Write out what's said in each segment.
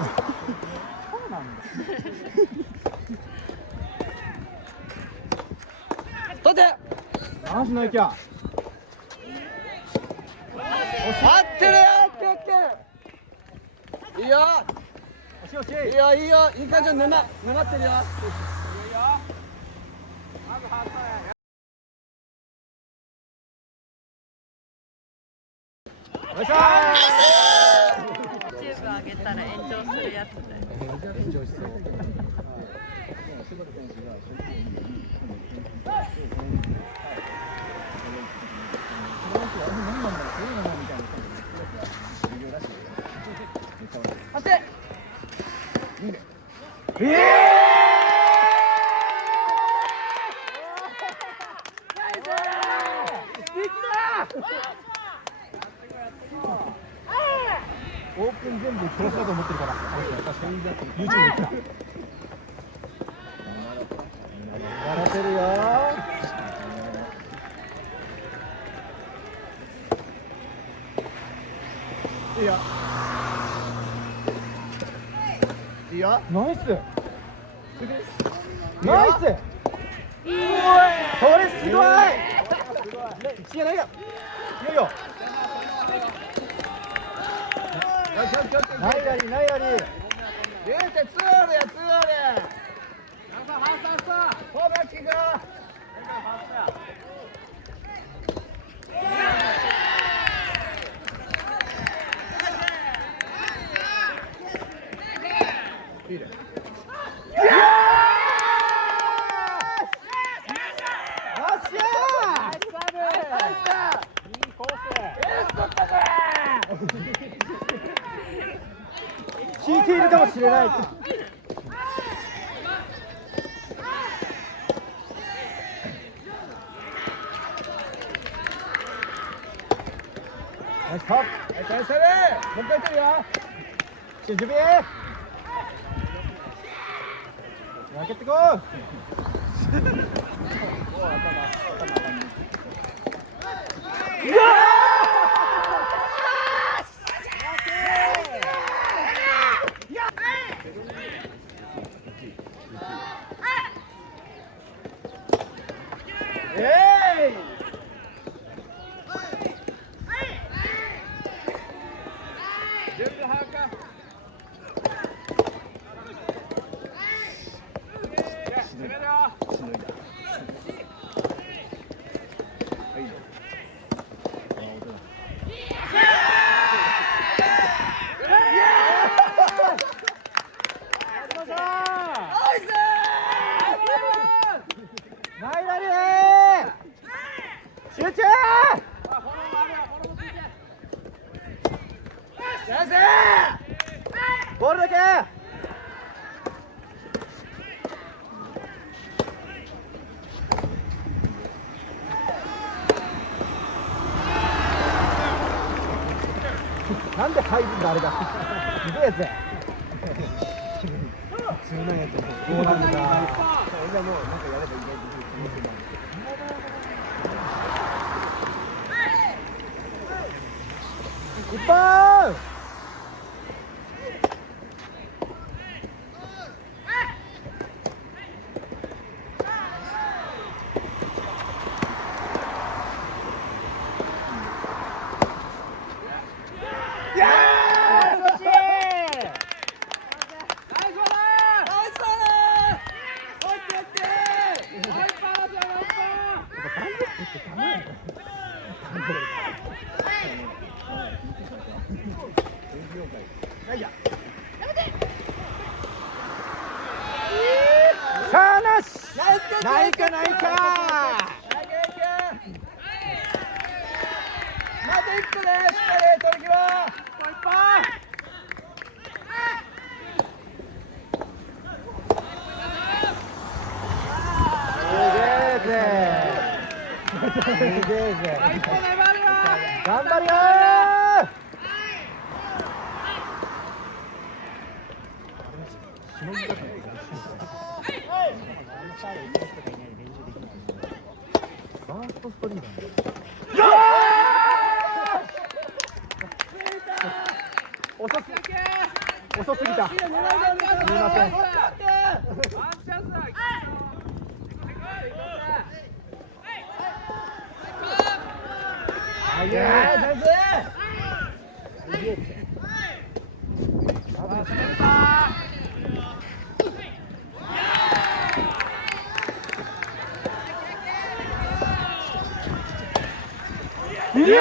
そうなんだ。取ってマジの息や。合ってるよ。いいよ。惜しい惜しい。いいよいいよ。いい感じで沼ってるよ。よいしょー。チューブ上げたら延長するやつだよ。延長しそう。待て。オープン全部クロスだと思ってるから。YouTube で来た。笑ってるよ。いいよ。いいよ。ナイス。ナイス。それすごい。違うないよ。いいよ。ないやりないやり。言うてツールやツール。フォーバッキング。いいね。効いているかもしれない。ナイストップ。ナイス。もう一回いってるよ。準備。開けてこう。集中。ボールだけ。なんで入るんだあれが。すげえぜ。普通なんやと思う。そうなんだ。俺がもうなんかやれば意外とできる。一本。さあなし。ないかないか。まず1個でしっかり取り切ろう。すげえぜ。頑張るよファーストストリームなんだよ。惜遅すぎた。すみません。いや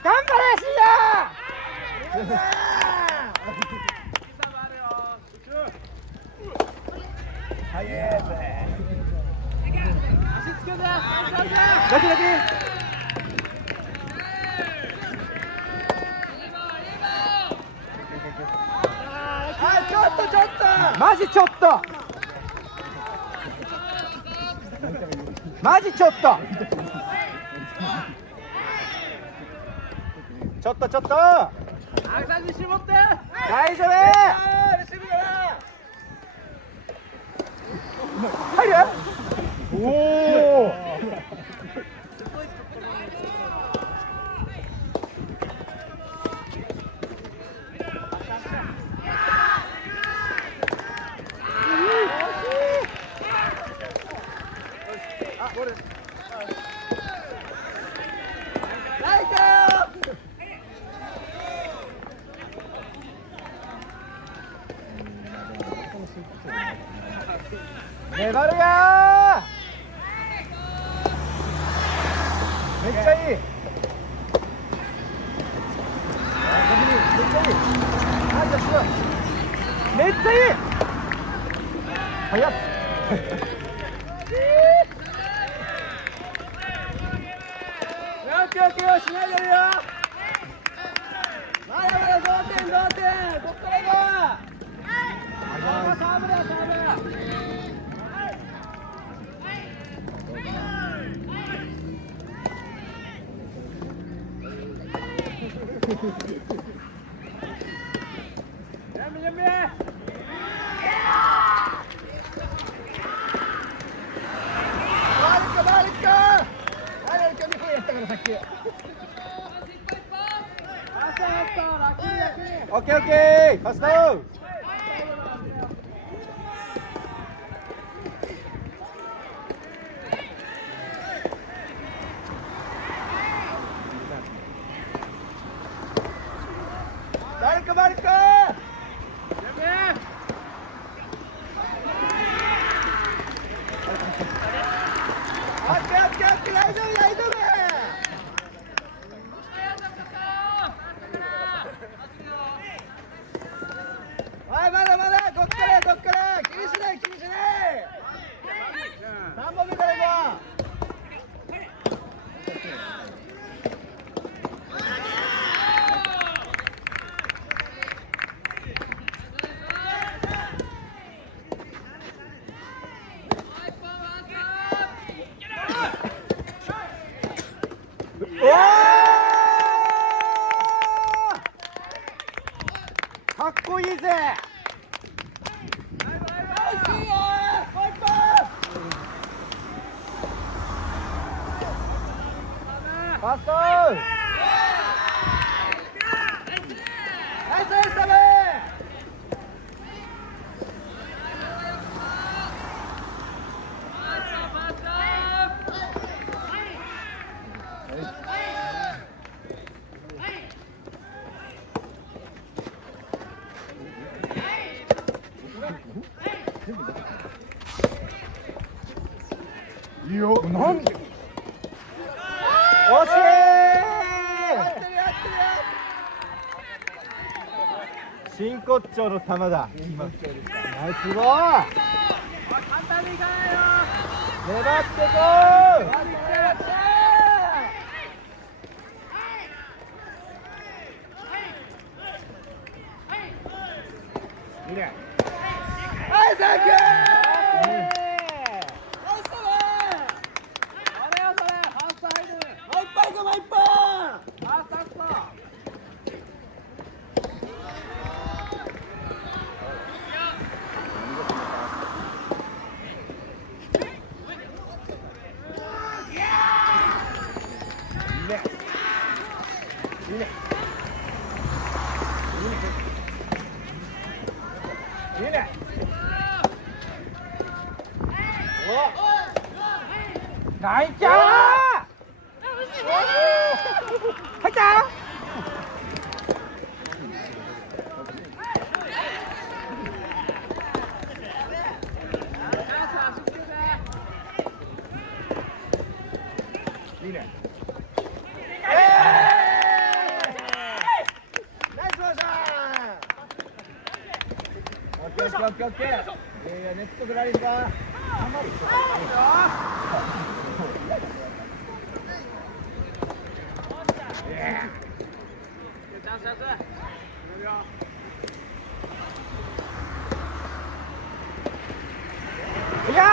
頑張れシーヤだけだけちょっとマジちょっとマジちょっとちょっとちょっと大丈夫入るおお粘るやめっちゃいいめっちゃいいめっちゃいい早っしないでるよまだまだ同点こっから行こうサーブだサーブ準備バーリック2分やったからさっきオッケーオッケーファストバリック大丈夫まだこっから気にしない3本目から行こうかっこいいぜファストいいよなんで惜しい真骨頂の球だ今ナイスゴー粘ってこういいねはいサンキューナイキャー入った。いいね。ナイスモーション。オッケーオッケーオッケーオッケー。ネットぐらいですか。頑張る。いやー。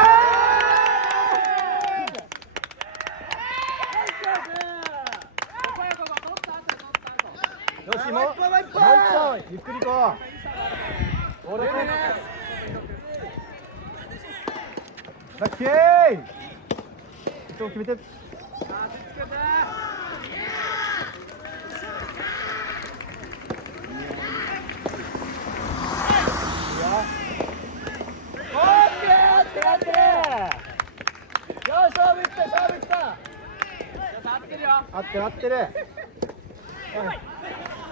よし、もう一本ゆっくり行こう。俺ね。ラッキー。一応決めて。合ってる合ってる。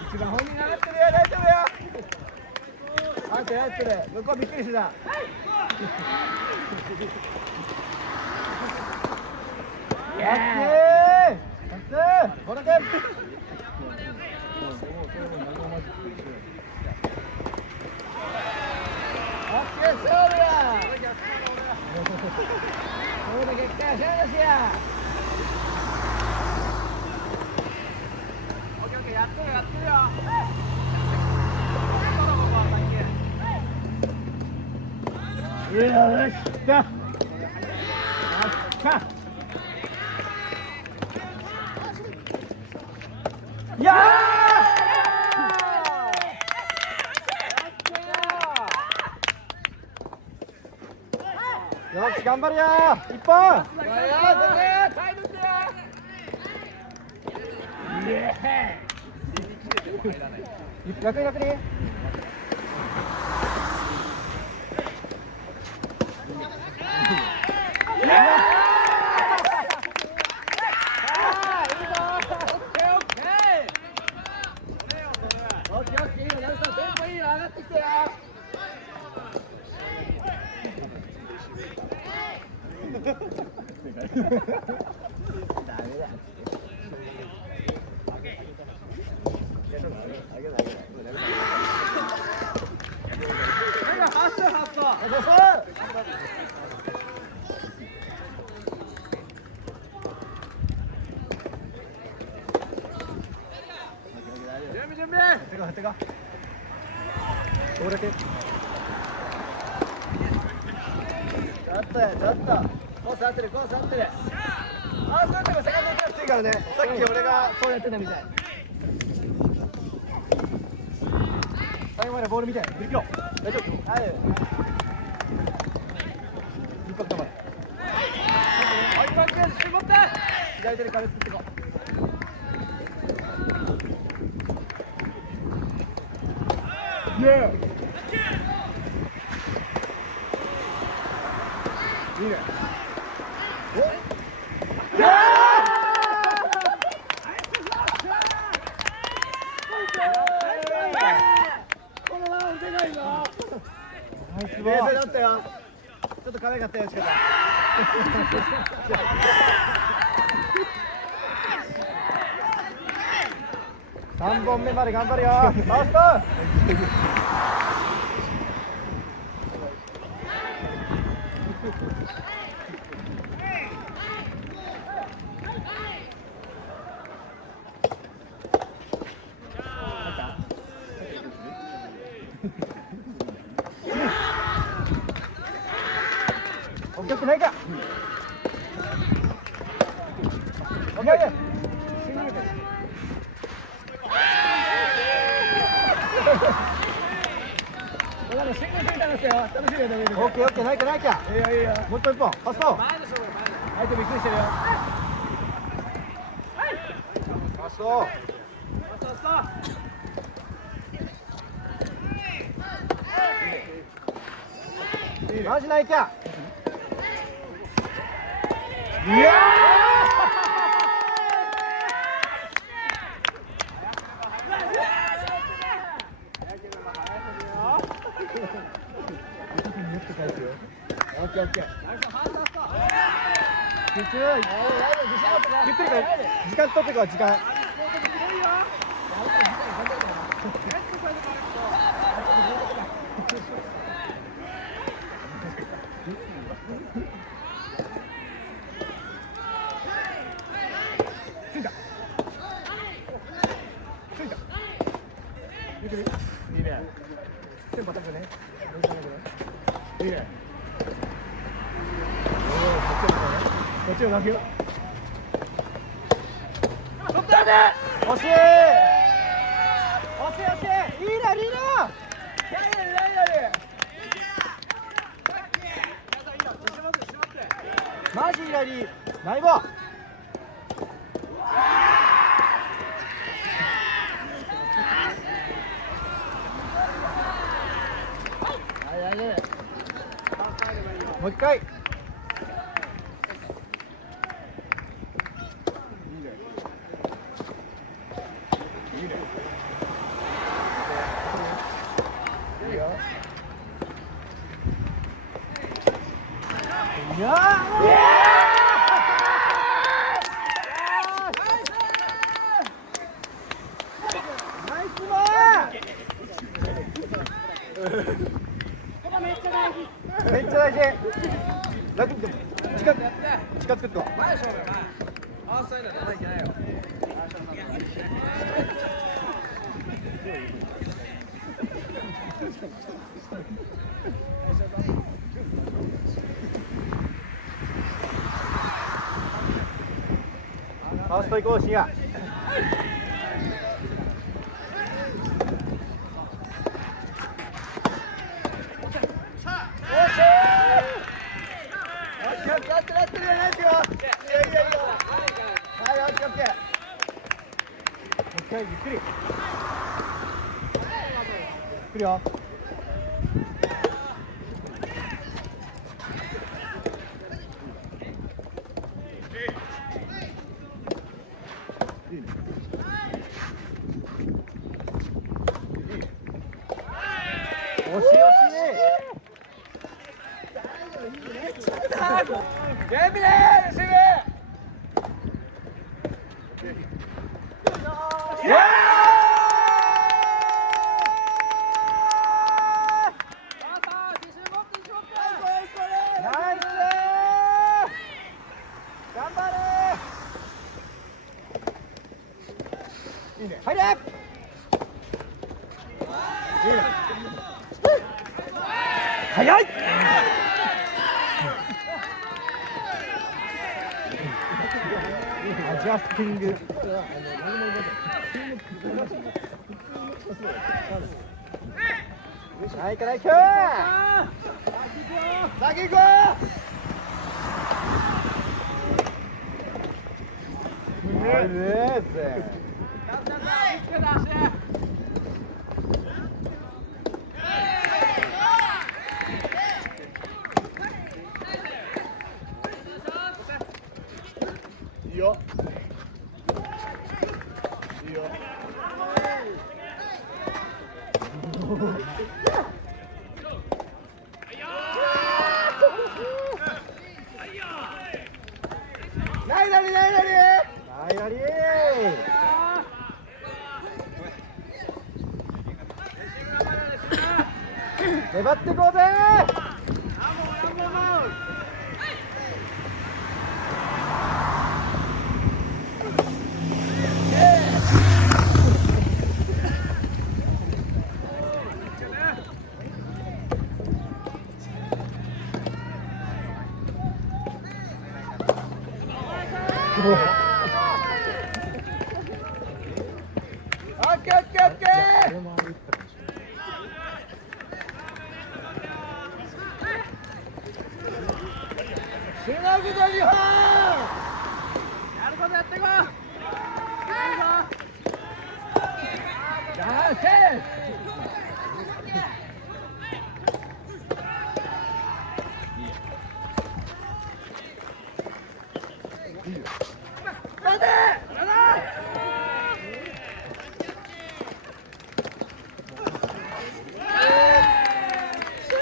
一番本人が合ってるよ、大丈夫よ。合ってる合ってる。向こうびっくりした。ラッキー。これで。オッケー、勝利や。これで結果勝利ですや。やってるよ。よしだ。やよし頑張るよ。一本。逆に。どれだけ。ちょっと。コース合ってる。コース合ってる。あー、そうやってもセカンド打っていいからね。さっき俺がそうやってたみたい。最後までボール見て。振り切ろう。大丈夫。はい。インパクトまで。絞って。左手で壁作っていこう。いいね。このラウンドでかいぞ。冷静だったよ。ちょっと壁があったよ。しかった。3本目まで頑張るよ。ファースト。オッケーないか。オッケー。シングルセンターですよ。楽しみだね。オッケーないか。いいよ。もう一本。ファスト。相手びっくりしてるよ。ファスト。マジないか。いやオッケーオッケー。集中。ゆっくりから時間取ってこう時間。ついた。いいね。テンポ高くね。いいね。こっちを泣くよ。取ったね。惜しい。惜しい惜しい。いいねリード。マジ左。ナイボ。もう一回。いやナイスボール。めっちゃ大事。楽にでも近づくってこう。前勝負よな。ああそういうのやらなきゃいけないよ。ファースト行こう、深夜。ゆっくり。来るよ。惜しい惜しい。準備でーす。入れ。早い。アジャスティング。はいから行く。先行こう。いいよ。いいよ。ナイナリナイナリナイナリ。粘ってこうぜ。オッケーオッケーオッケーオッケー。しのぐぞ日本。やることやっていこう。ダンス。